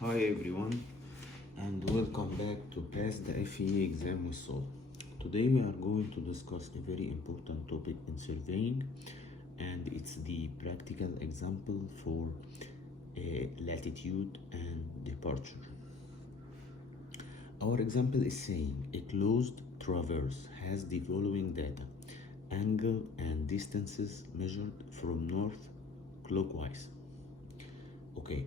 Hi everyone, and welcome back to Pass the FE exam with Sol. Today we are going to discuss a very important topic in surveying, and it's the practical example for latitude and departure. Our example is saying a closed traverse has the following data: angle and distances measured from north clockwise. Okay,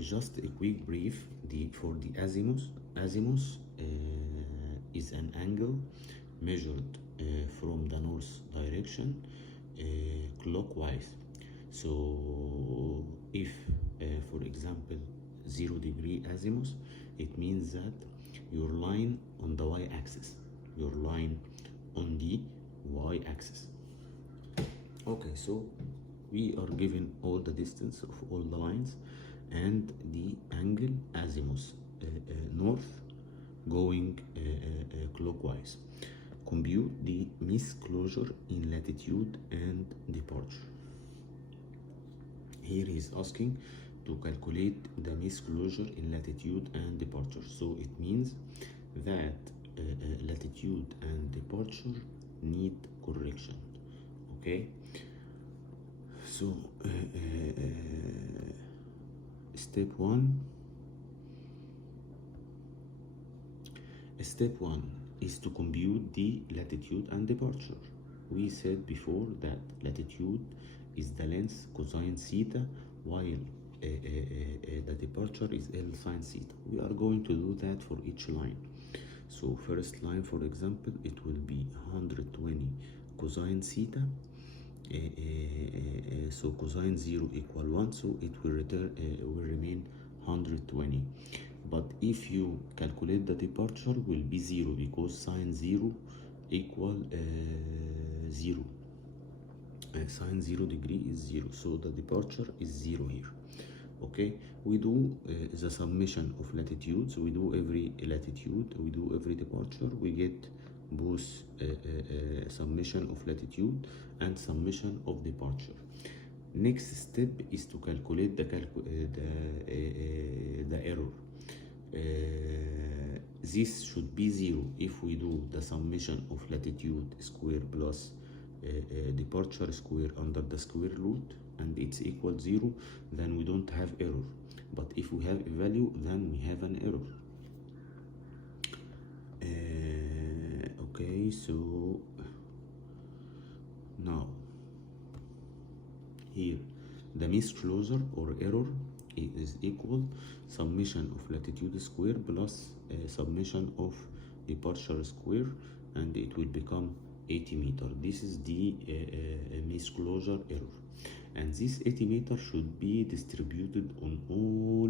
just a quick brief. For the azimuth is an angle measured from the north direction clockwise. So if, for example, 0 degree azimuth, it means that your line on the y-axis, your line on the y-axis. Okay, so we are given all the distance of all the lines and the angle azimuth north going clockwise. Compute the misclosure in latitude and departure. Here he is asking to calculate the misclosure in latitude and departure. So it means that latitude and departure need correction. Okay, so step one is to compute the latitude and departure. We said before that latitude is the length cosine theta, while the departure is L sine theta. We are going to do that for each line. So first line, for example, it will be 120 cosine theta. So cosine 0 equal 1, so it will remain 120. But if you calculate the departure, will be 0 because sine 0 equal 0. Sine 0 degree is 0, so the departure is 0 here. Okay, we do the summation of latitudes. We do every latitude, we do every departure, we get both summation of latitude and summation of departure. Next step is to calculate the error. This should be 0 if we do the summation of latitude square plus departure square under the square root, and it's equal 0, then we don't have error. But if we have a value, then we have an error. Okay, so now here the misclosure or error is equal summation of latitude square plus summation of departure square, and it will become 80 meter. This is the misclosure error, and this 80 meter should be distributed on all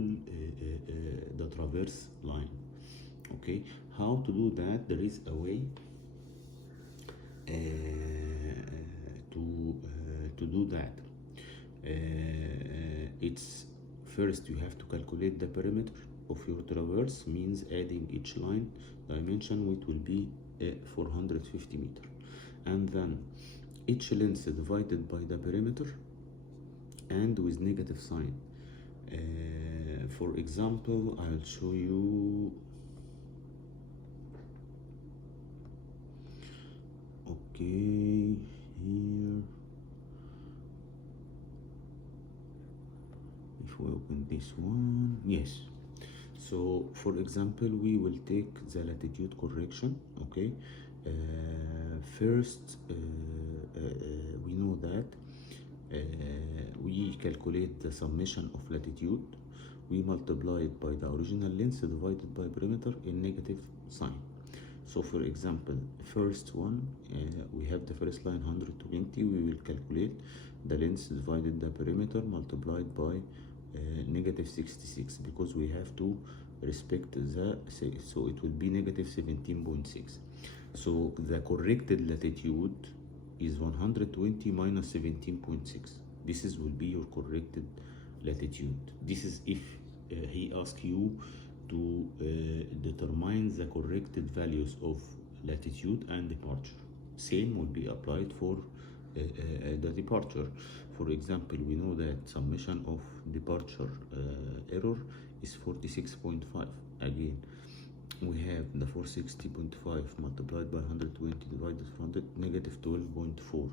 the traverse line. Okay, how to do that? There is a way to do that. It's first you have to calculate the perimeter of your traverse, means adding each line dimension, which will be 450 meter, and then each length divided by the perimeter and with negative sign. For example, I'll show you. Okay, here if we open this one, yes. So for example, we will take the latitude correction. Okay, first we know that we calculate the summation of latitude, we multiply it by the original length divided by perimeter in negative sign. So for example, first one, we have the first line 120, we will calculate the length divided the perimeter multiplied by negative 66, because we have to respect the, so it will be negative 17.6. So the corrected latitude is 120 minus 17.6. This will be your corrected latitude. This is if he asks you to determine the corrected values of latitude and departure. Same will be applied for the departure. For example, we know that summation of departure error is 46.5. Again, we have the 460.5 multiplied by 120 divided 100, negative 12.4.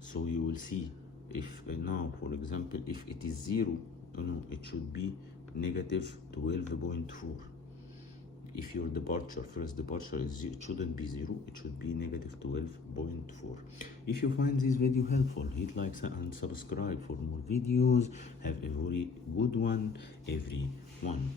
So you will see, if now for example if it is 0, no, it should be negative 12.4. If your first departure is 0, it shouldn't be 0, it should be negative 12.4. If you find this video helpful, hit like and subscribe for more videos. Have a very good one, everyone.